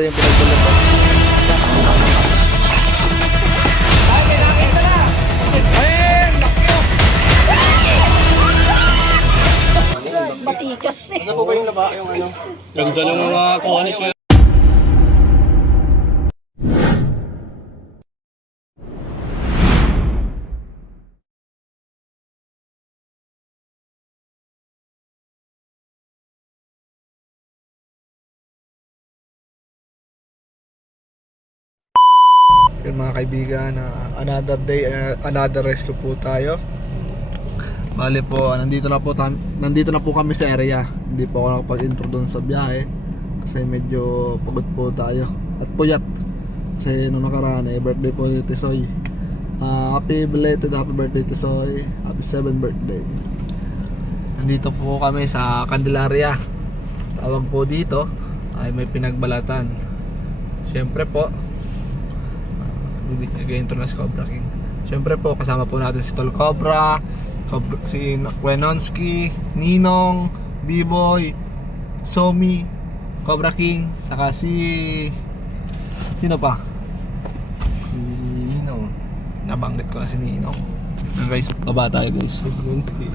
Yung pinagbalatan. Batikas eh. Ano po ba yung laba? Yung ano? Ganda ng mga kuhanis ko. Yun mga kaibigan, another day, another rescue po tayo. Bali po, nandito na po kami sa area. Hindi po ako nakapag-intro doon sa biyahe kasi medyo pagod po tayo at puyat. Kasi nung nakaraan birthday po ni Tisoy. Happy belated happy birthday Tisoy. Happy 7th birthday. Nandito po kami sa Candelaria. Tawag po dito ay may pinagbalatan. Siyempre po, nag-intro na si Cobra King. Siyempre po, kasama po natin si Tol Cobra, si Wenonski, Ninong, B-Boy, Somi, Cobra King, saka sino pa? Si Ninong. Nabanggit ko na si Ninong. Guys, baba tayo guys. Wenonski.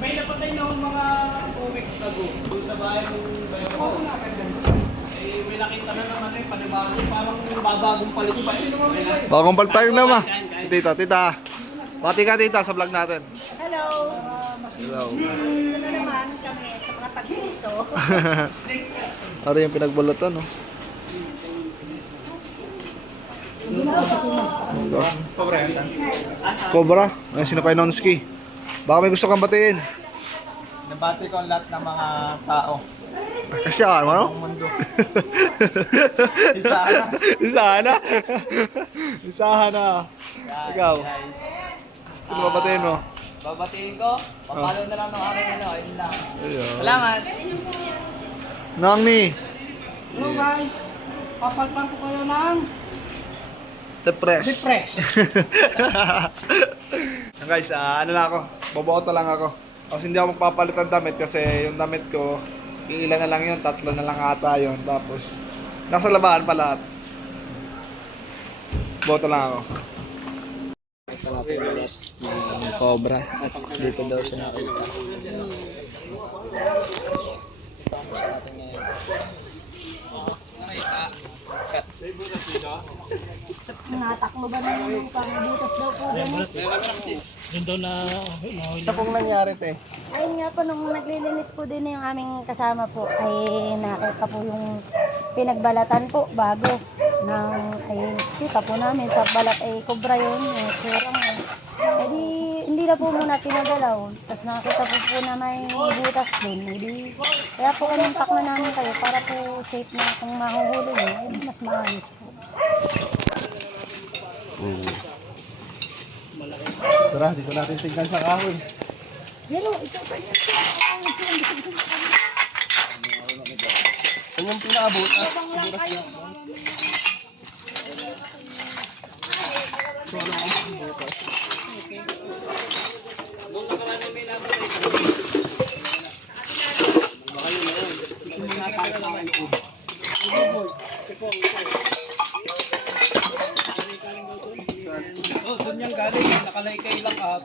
May napatay na akong mga 2 weeks ago doon sa bahay ng bayo ko. May nakita na naman panibago, parang babagong palit pa. Bagong palpayag naman. Si tita. Pati ka tita sa vlog natin. Hello. Hello. Ito na naman kami sa mga tagpito. Ano yung pinagbalatan, no? Cobra? Ay, sino pa yung Nonski? Baka may gusto kang batiin. Nabati ko ang lahat ng mga tao. Kasi ano? Mundo. Isahan na. Ikaw. Sino babatiin mo? Babatiin ko, papalo na lang ng aking ayun lang. Ayun. Salamat! Nang ni. Hello guys, papalpan ko kayo ng Depress. depress. Guys, ano na ako? Boboto lang ako. Kasi hindi ako magpapalit ng damit kasi yung damit ko, ilan na lang yun, 3 na lang ata yun. Tapos, nasa labahan pa lahat. Boto lang ako. Cobra. Dito daw siya nakita. Nataklo ba na yung pangbutas daw po ganun? Ito pong nangyari, te. Ayun nga po, nung naglilinis po din yung aming kasama po, ay nakita po yung pinagbalatan po bago ay kita po namin sa balat ay kubra yun, surang eh. Eh di, hindi na po muna pinagalaw. Tapos nakita po na may butas din. Eh kaya po kanimpak na namin kayo para po safe na kung mahuhuli nyo, eh mas maayos po. Tara, dito natin tingnan sa kahoy. Pero ito pa yun. Ang yung pinaabot. Oh, doon yung galing, nakalaykay lang at.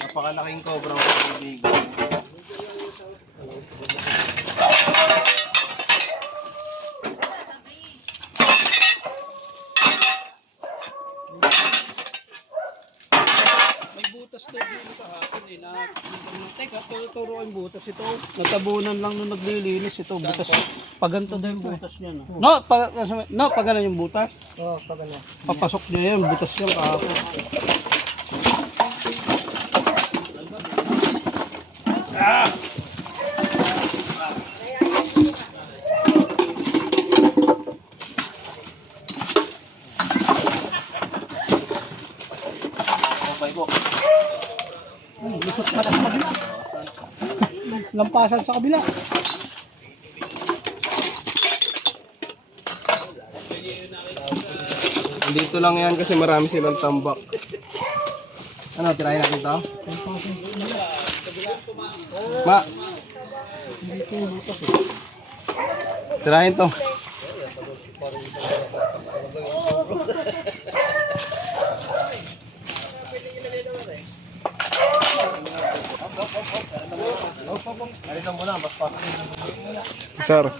Napakalaking cobra ang kaibigan. May butas daw dito kahapon eh na. Teka, turo yung butas ito. Natabunan lang nung naglilinis ito. Butas. Paganto daw yung butas niya. No, pagano yung butas? Oo, pagano. Papasok niya yun, butas yung kahapon. Lusot pa sa kabila. Lampasan sa kabila. Dito lang yan kasi marami silang tambak. Ano, tirahin natin ito? Ma. Tirahin to. Sir.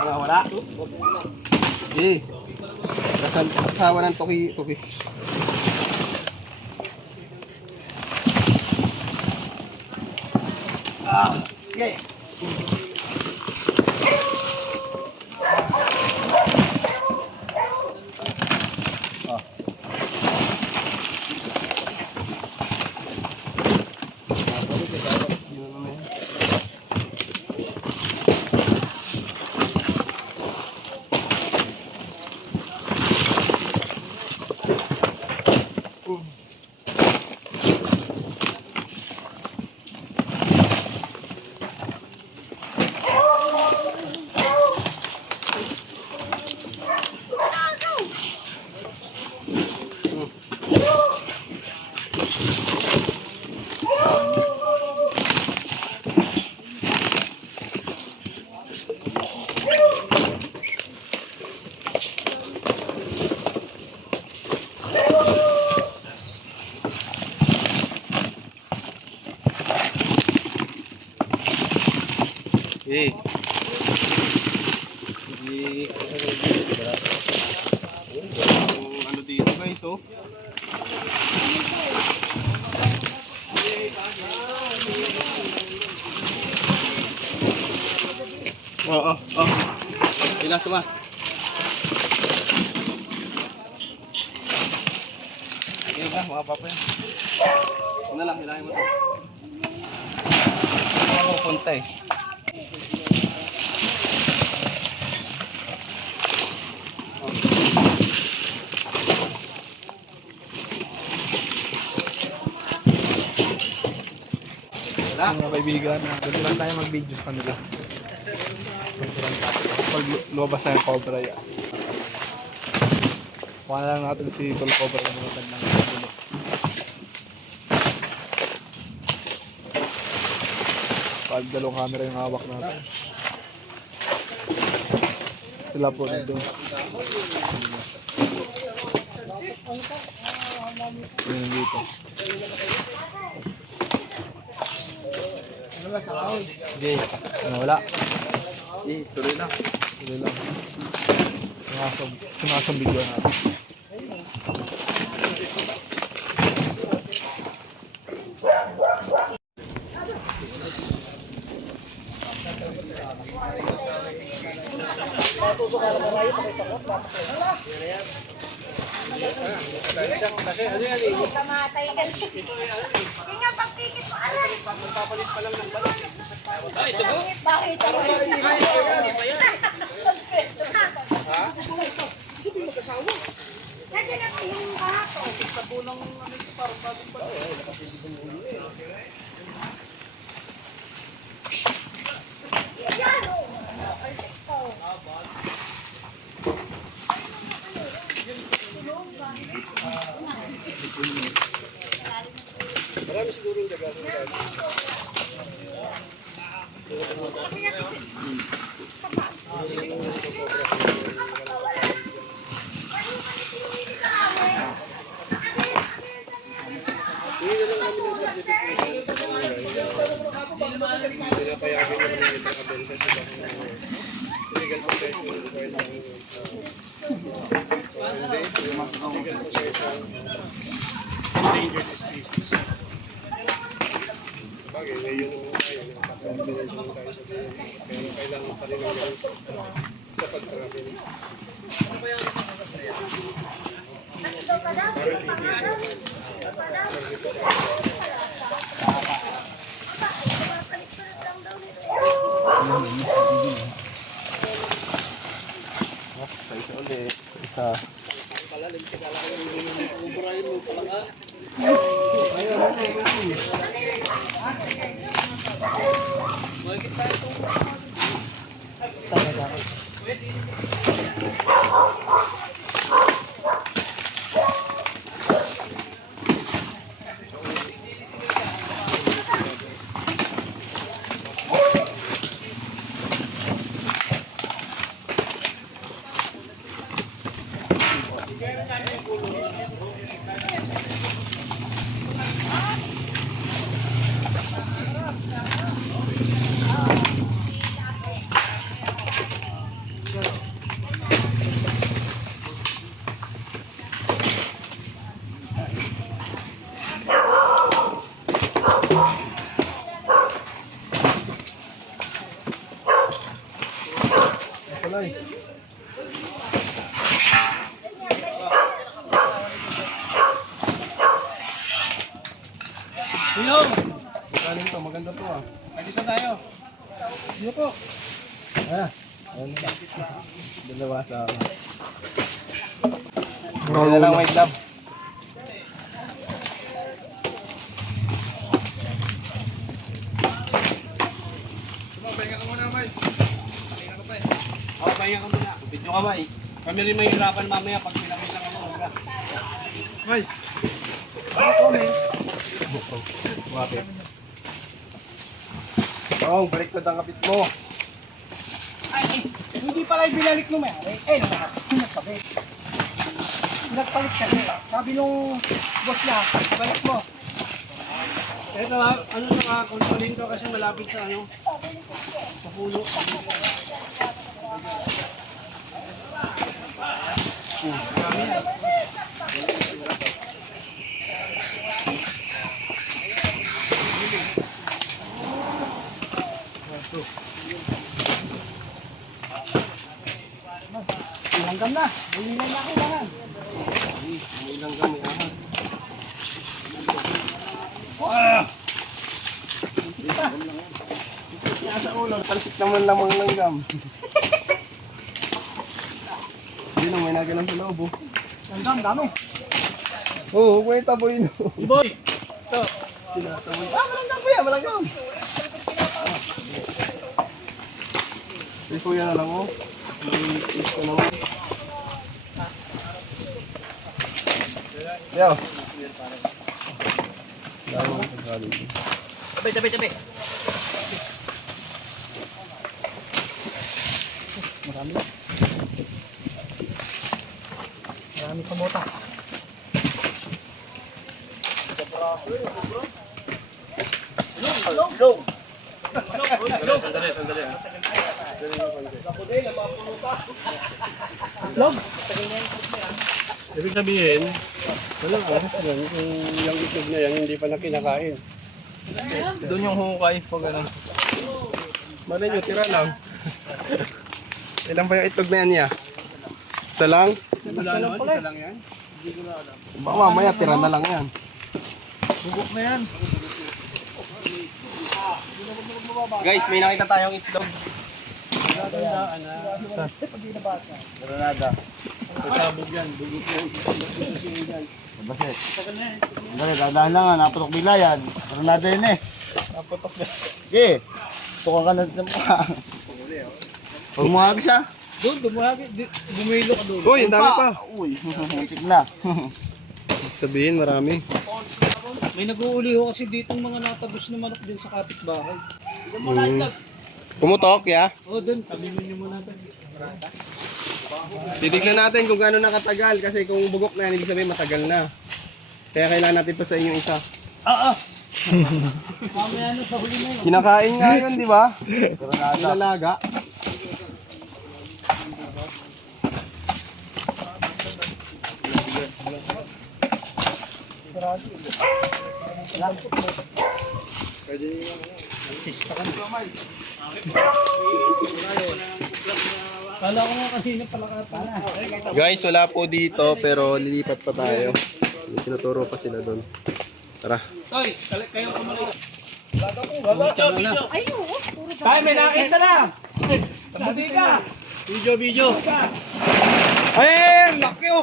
Wala. Eh. Kasawa ng tuki. Okay. Eh. Ano dito guys, oh. Oh. Ilan suma? Ayun ka, mga papa yan. Ano lang, hilahin mo ito. Ako punta eh. Mga kaibigan, dito lang tayo mag-video sa kanila. Pag lumabas na yung cobra yan. Kuha na lang natin si Tol Cobra ng mga tandang gulo. Pag dalawang camera yung hawak natin. Sila po dito. Yan dito. Hindi, wala. Tuloy na. Tuloy lang. Sumasang video natin. Kamatay ka siya. Hindi nga pagpikit mo, alam. Pagpapalit pa lang ng balat. Bakit ako hindi pa yan? Ha? Kasi na po yung kahapon. Tabo ng parang bagong balat. Yan o. Perfecto. Marami siguro yung dagat. Pinapayagan naman yung Ilong! Galing to, maganda to ah. Pwede sa tayo. Dito po. Dalawa sa akin. Wala lang white love. Okay, pahinga ka muna. Video ka ba eh. Kami rin mahihirapan mamaya pag pinakita ka mo. Ay! Bakit? Oh, baliktad ang kapit mo. Ay, hindi pala binalik nung may-ari. Nagsabi. Nagpalit kasi. Sabi nung boss niya, balik mo. Ito ha, ano sa kontrolin ko kasi malapit sa ano? Sa puno. Langgam na. Bulilan na ako lang. Sa ulo, talsik naman lang mga langgam. Hindi na, may nagalang sa loob oh. Langgam, dami. Oo, may taboy no. Iboy! Ito. Tinataboy. Ah, malanggam kuya, malanggam. May kuya na lang oh. May ito naman. Yo. Tabi. Marami kamota. Ibig sabihin, walang oras lang kung yung itlog na yan hindi pa na kinakain. Doon yung hukay pag ano. Malay nyo, tira lang. Ilan pa yung itlog na yan niya? Isa lang? Wala naman, isa lang yan. Baka mamaya, tira na lang yan. Bubok na yan. Guys, may nakita tayong itlog. Granada. Pasabog yan, bugok yan. Baset. Dali, dadaan lang nga. Naputok bigla yan. Granada yun eh. Naputok na. Sige. Tukan ka na sa mukha. Huwag mo hagis ha. Doon, bumilo ka doon. Uy, ang dami pa. Uy, muntik na. Sabihin, marami. May nag-uuli ho kasi ditong mga natabos na manok din sa kapitbahay. Pumutok, ya? O doon, tabimin niyo muna doon. Titignan natin kung gaano nakatagal kasi kung bugok na yan, ibig sabihin matagal na. Kaya kailangan natin pa sa inyong isa. Mamaya na sa huli na yun. Kinakain nga yun, di ba? Ilalaga. Kala ko nga kasi napalakatan. Guys, wala po dito pero lilipat pa tayo. May tinuturo pa sila doon. Tara. Toy, kayo kumalis. Ay, oo. Tayo, may nakita na. Sabi ka. Video. Ay, laki oh.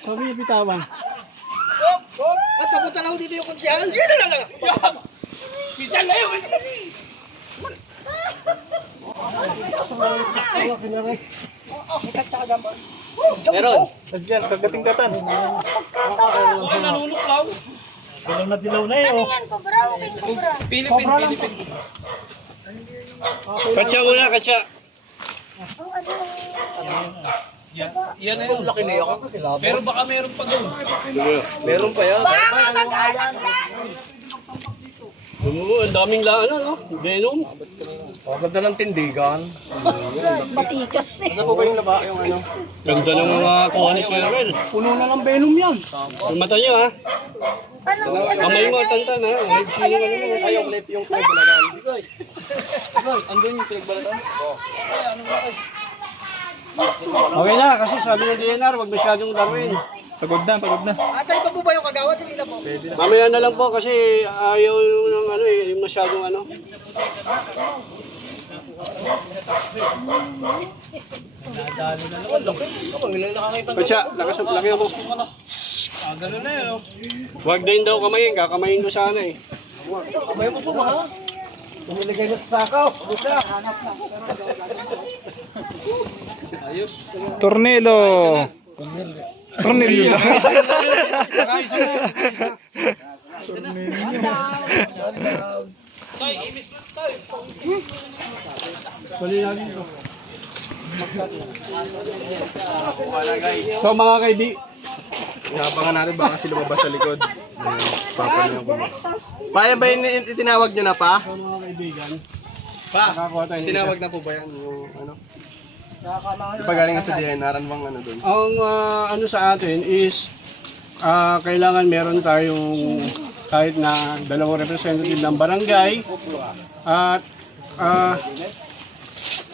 Sabi niya bitawan. At sabutan lang dito yung konsyal. Yan na lang. Bisan na yun. Meron. Ay, nanunuklaw. Ano yan, Cobra? Okay, Cobra. Pilipin. Katsa muna, katsa. Ang ano, Yan na yun. Laki na yun. Pero baka meron pa doon. Meron pa yan. baka mag-anak yan. Oo, ang daming laan, no? Venom. Ganda ng tindigan. Batikas eh. Ano po ba yung laba? Yung ano? Ganda ng mga kuha ni Kuya Well. Puno na ng venom yan. Yung mata niyo, ha? Ano, Kamay mo, tantan, ha? Red chili, ano? Ay, yung pinagbalatan. Andun yung pinagbalatan? Okay na, kasi sabi ng DNR, huwag masyadong laruin. Pagod na. Atay pa po ba yung kagawad? Hindi na po. Mamaya na lang po kasi ayaw ng ano eh, yung masyadong ano. Katsa, laki mo. Ganun na yun. Huwag din daw kamayin, kakamayin ko sana eh. Kamay mo suma ha. Umilagay na sa sakaw. Busa. Tornillo. Tornillo. So mga kaibigan, Inabangan natin baka kasi lumabas sa likod. Ayun, papa niya ko. Paya ba yung itinawag nyo na pa? mga kaibigan, Pa, nakakuha tayo ng isa. tinawag na po ba yan? Yung ano? Ipagaling nga sa DNR, ano bang ano doon? Ang ano sa atin is kailangan meron tayong kahit na 2 representative ng barangay at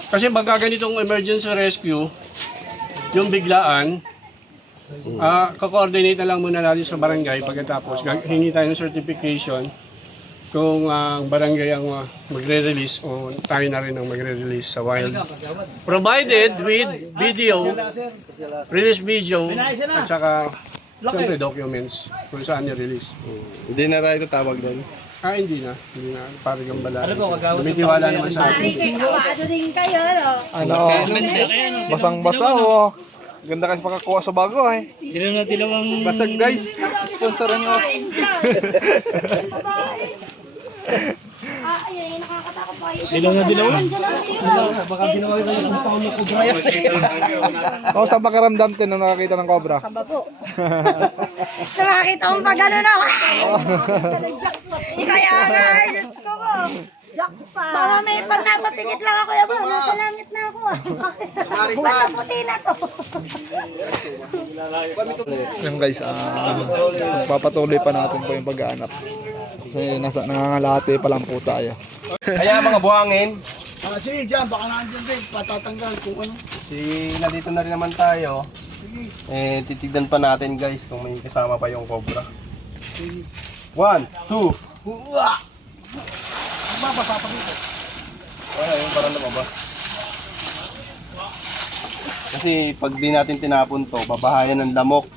kasi pagka ganitong emergency rescue yung biglaan ka-coordinate na lang muna natin sa barangay pagkatapos hingi tayo ng certification kung ang barangay ang magre-release o tayo na rin ang magre-release sa wild. Provided with video, release video, at saka siyempre documents kung saan niya-release. Hindi na tayo tatawag doon. Hindi na. Parang gambala. Lumitiwala naman sa atin. Ay, kawado din kayo, no? Ano? Basang-basa oh. Ganda kasi pakakuha sa bago eh. Basag guys. Sponsoran nyo ako. Ay, nakakatakot pa kayo. Dilaw na. Baka ginawa ko yung pang Cobra yan. Ako sa pakiramdam tin nung nakakita ng cobra. Kaba po. Nakakita kong pag ano na. Kaya nga, Diyos ko po. Jackpot. Mama, may pag napatingit lang ako yan. Nasa langit na ako. Ba't ang puti na to? Yan guys, papatuloy pa natin po yung pag-aanap. Kasi nangangalate pa lang po tayo. Kaya mga buhangin, Sige, dyan. Baka nandiyan din. Patatanggal kung ano. nandito na rin naman tayo. Titignan pa natin guys kung may kasama pa yung cobra. 1, 2. Uwa! Mabasa pa dito. Wala yung parang lumabas. Kasi pag di natin tinapon to, babahayan ng lamok.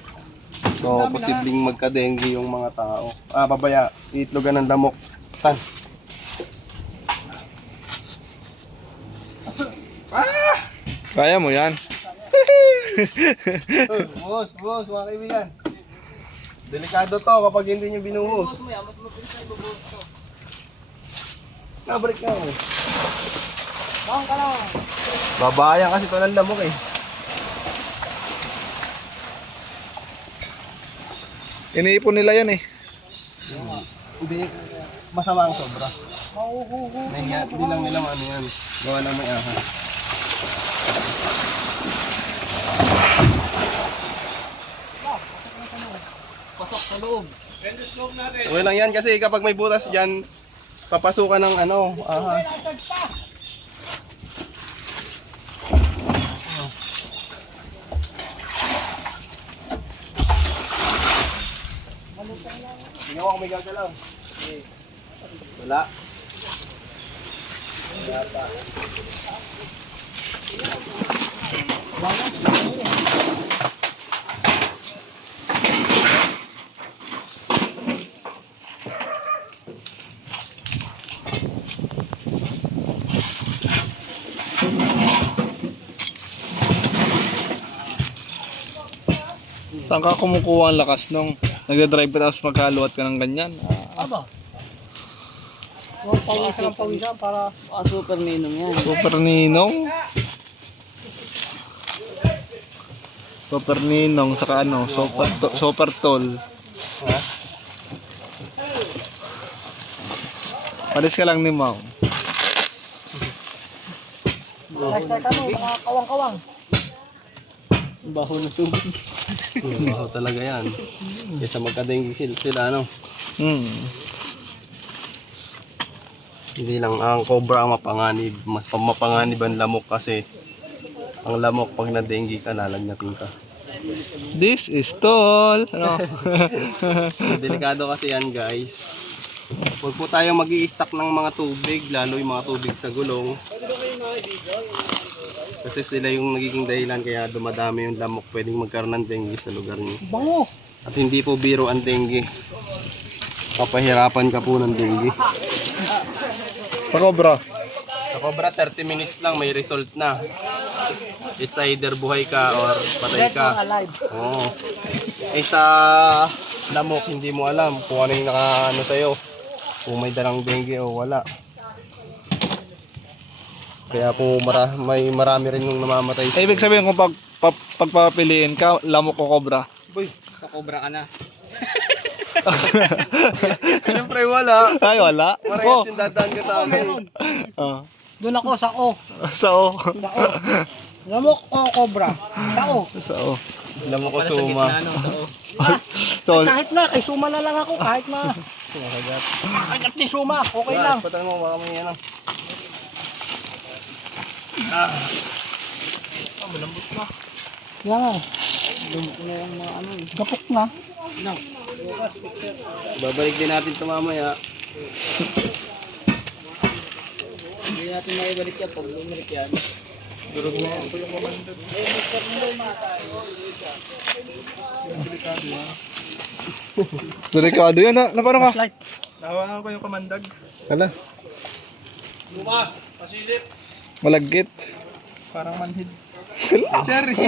So, posibleng magka-dengue yung mga tao. Babaya, iitlogan ng lamok. Tan. Kaya mo yan. Boss, mga kaibigan. Delikado to kapag hindi nyo binuhos. Nabalik na ako. Babayan kasi to ng lamok eh. Iniipon nila yan eh. Hindi, masama ang sobra. Hindi lang nila ano yan. Gawa ng may ahas. Pasok sa loob. Okay lang yan kasi kapag may butas dyan, papasukan ng ano, ahas. Tingnan mo kung may gagalaw. Wala. Saan ka kumukuha ang lakas nung nagdadrive ka tapos magkaluwat ka ng ganyan? Aba. Huwag pawisan ang pawisan para... Super ninong yan. Super ninong. Super ninong saka ano, super tall. Palis ka lang ni Mau. Like kami, mga kawang-kawang. Baho na tubig. Baho talaga yan. Kesa magka-dengue sila, ano. Hindi lang ang cobra ang mapanganib. Mas mapanganib ang lamok kasi ang lamok pag na-dengue ka, lalagnatin ka. This is tall. Ano? Delikado kasi yan, guys. Huwag po tayo mag-i-stack ng mga tubig, lalo yung mga tubig sa gulong. Kasi sila yung nagiging dahilan kaya dumadami yung lamok, pwedeng magkaroon ng dengue sa lugar niyo. Bango. At hindi po biro ang dengue. Papahirapan ka po ng dengue. Sa cobra. Sa cobra, 30 minutes lang may result na. It's either buhay ka or patay Dead ka. or alive. Oo. Eh sa lamok, hindi mo alam kung ano yung nakaano sa'yo. Kung may dalang dengue o wala. Kaya po may marami rin yung namamatay. Ibig sabihin kung pagpapiliin ka, lamok o cobra. Boy, Sa cobra ka na. siyempre wala. Ay, wala. Parehas yung dadaan ka sa akin. Ah. Doon ako sa O. Sa o. Sa O. Lamok o cobra. Sa O. Sa o. Lamok ko Para sa suma. gitna, no? So, So, Kahit na, kay Suma na lang ako. Kahit na. Kahit ni Suma, okay lang. Patay mo, baka may ano. Yan. Gapok na. Babalik din natin ito mamaya. hindi natin maibalik yan pag bumalik yan. Durog na yan. delikado yan. Na paano ka? Flight. Nahawakan ko yung kamandag. Hala. Malagkit. Parang manhid. Cherry.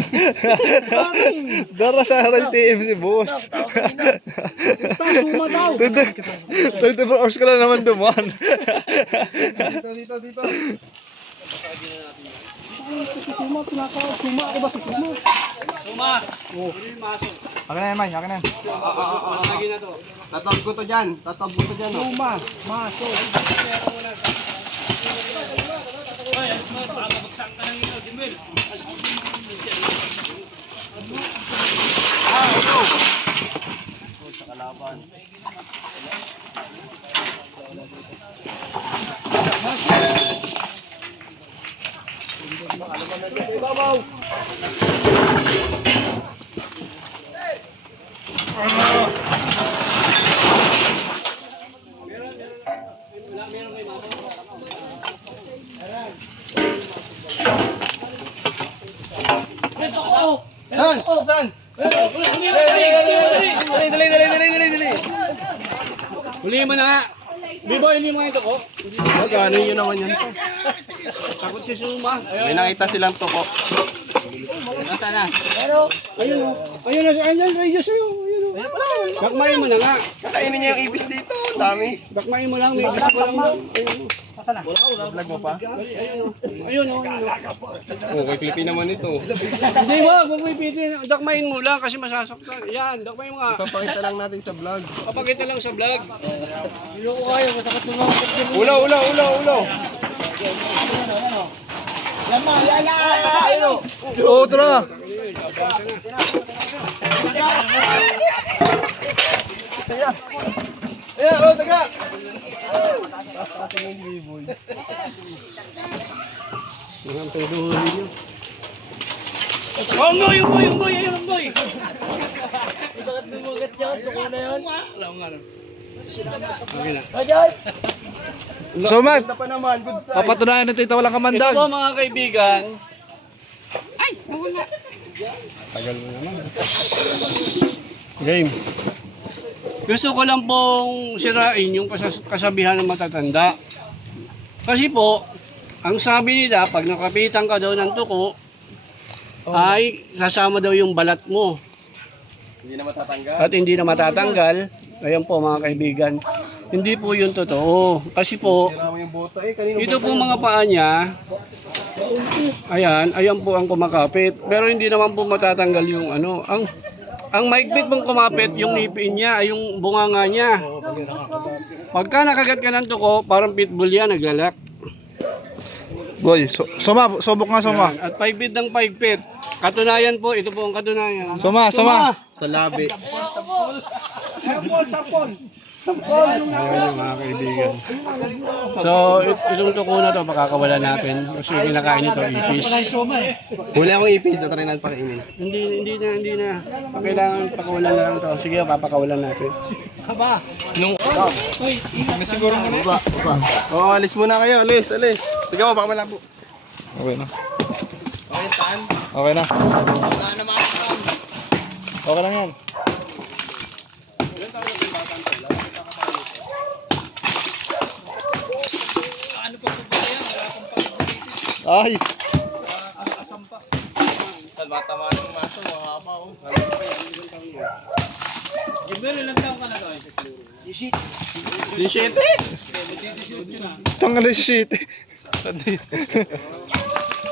Dara sa RLTM si boss. Ito, Suma daw. 24 hours ka lang naman dumaan. Dito. Si Suma, pinaka Suma. Ako ba si Suma? Akin na yan, May. Akin na yan. Tatab ko to dyan. Oh. Suma. Maso. Saan? Saan? Dali. Huli mo na nga. Biboy, huli mo nga ito ko. Magkano yun naman yan? Takot si Suma. May nakita silang toko. Nasaan na? Ayun o. Ayun na, ayun sa'yo. Ayun o. Bakmayin mo na nga. Kakainin niya yung ibis dito. Ang dami. Bakmayin mo lang. May ibig ko lang. Ayun o. Vlog mo pa? Ayun o. Oo, kay Clippy naman ito. Hindi mo, huwag mo ipitin. Dakmain mo lang kasi masasaktan. Yan, dakmain mo nga. Papakita lang natin sa vlog. Papakita lang sa vlog. Niloko kayo, masakit yung mga kapatid. Ulo! Oo, tara. Ayan, oh, taga! Ang tuduhin nyo. Oh, boy! Ayun, boy! Bakit bumugat yan? Suko na yun. Wala ko nga. Okay na. Sumag, Ganda pa naman, good side. papatunayan natin ito walang Ito kamandag. po mga kaibigan. Tagal mo naman. Game. Gusto ko lang pong sirain yung kasabihan ng matatanda. Kasi po, ang sabi nila, pag nakapitan ka daw ng tuko, ay kasama daw yung balat mo Hindi na matatanggal. at hindi na matatanggal. Ayan po mga kaibigan. Hindi po yun totoo. Kasi po, Tira mo yung bota eh. Kanino ito po mga paa niya, ayan po ang kumakapit. Pero hindi naman po matatanggal yung ano. Ang maigpit mong kumapit, yung ngipin niya, ay yung bunganga niya. Pagka nakagat ka ng tuko, parang pitbull yan, naglalak. Boy, subok nga suma. Yan. At 5 feet ng 5 feet. Katunayan po, ito po ang katunayan. Suma. Sa labi. Ayun yung mga kaibigan. So, itong tuko na to, makakawala natin. Kasi kinakain ito, isis. Huli akong ipis, natry natin pakainin. Hindi na. Kailangan pakawalan na lang to. Sige, papakawalan natin. Oo, alis muna kayo, alis. Tiga mo, baka malabo. Okay na. Okay, saan? Okay na. Wala na mga saan. Okay lang yan. Ay, Tama yung maso, mahaba oh. Jimber, ilang taong ka na to? 17? tanggal na si shit.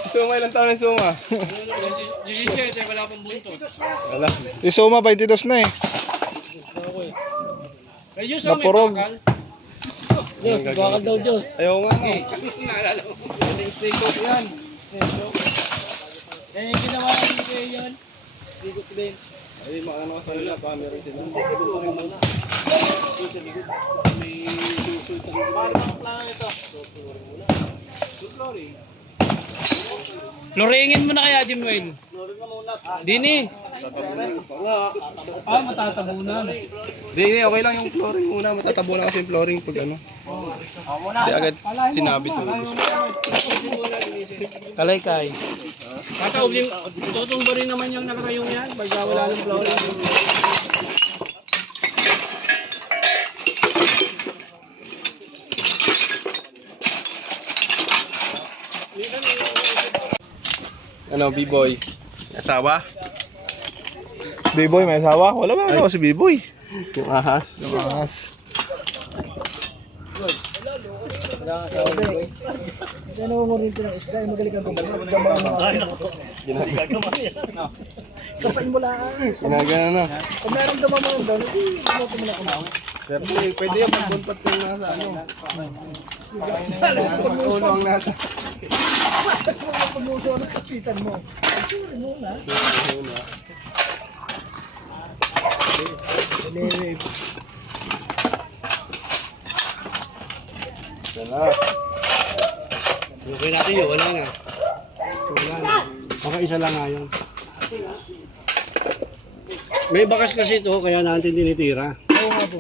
Suma, ilang taon ng suma? Wala pang buntot. Wala. Yung suma, 22 na eh. Kayo sa may Napurog. bakal. Diyos, bakal daw Diyos. Ayaw nga no. Naalala ko. Stay cook yan. Kaya yung ginawa ko ni Kuya yun. Bigok din. Ay, maano ka sa nila, pa meron sila. Floringin mo na kaya, Jimwell. Dini. Matatabunan. Hindi, okay lang yung flooring muna. Matatabo na kasi yung flooring pag ano. Hindi agad sinabi to. Kalay-kay. Tutumba rin naman yung nakatayong yan. Pagka wala ng flooring. Ano, B-boy? Asawa? B-boy, may asawa? Wala ba ako si B-boy? Yung ahas. Mas. Ginagana na. Pag naramdaman mo doon, hindi mo na kumain. Pero pwede yung magbuntot yung nasa ano. Pag-ulo ang nasa. Pag-uso ng kapitan mo. Okay natin yun. Wala na. Baka isa lang nga yun. May bakas kasi ito, kaya natin tinitira. Oo nga po.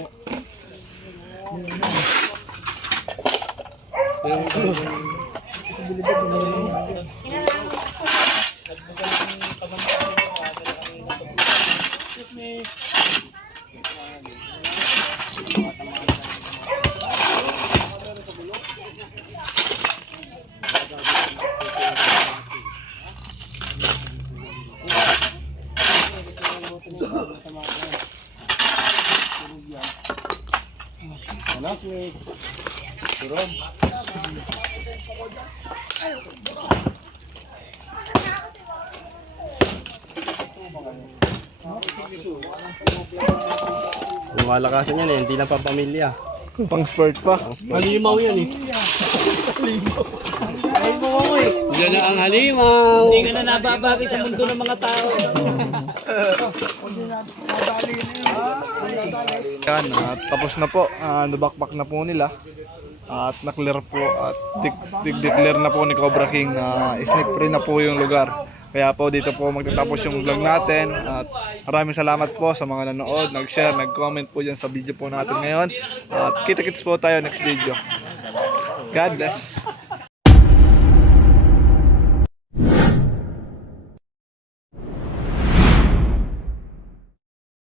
Kung malakasan yan eh, hindi lang pampamilya. Pang sport pa. Halimaw yan eh. Oo eh. Yan na ang halimaw. Hindi ka na nababagay sa mundo ng mga tao. Yan, at tapos na po. Nabakbak na po nila. At na-clear po at declare na po ni Cobra King na snake free na po yung lugar. Kaya po dito po magtatapos yung vlog natin. At maraming salamat po sa mga nanood, nag-share, nag-comment po dyan sa video po natin ngayon. At kita-kits po tayo next video. God bless.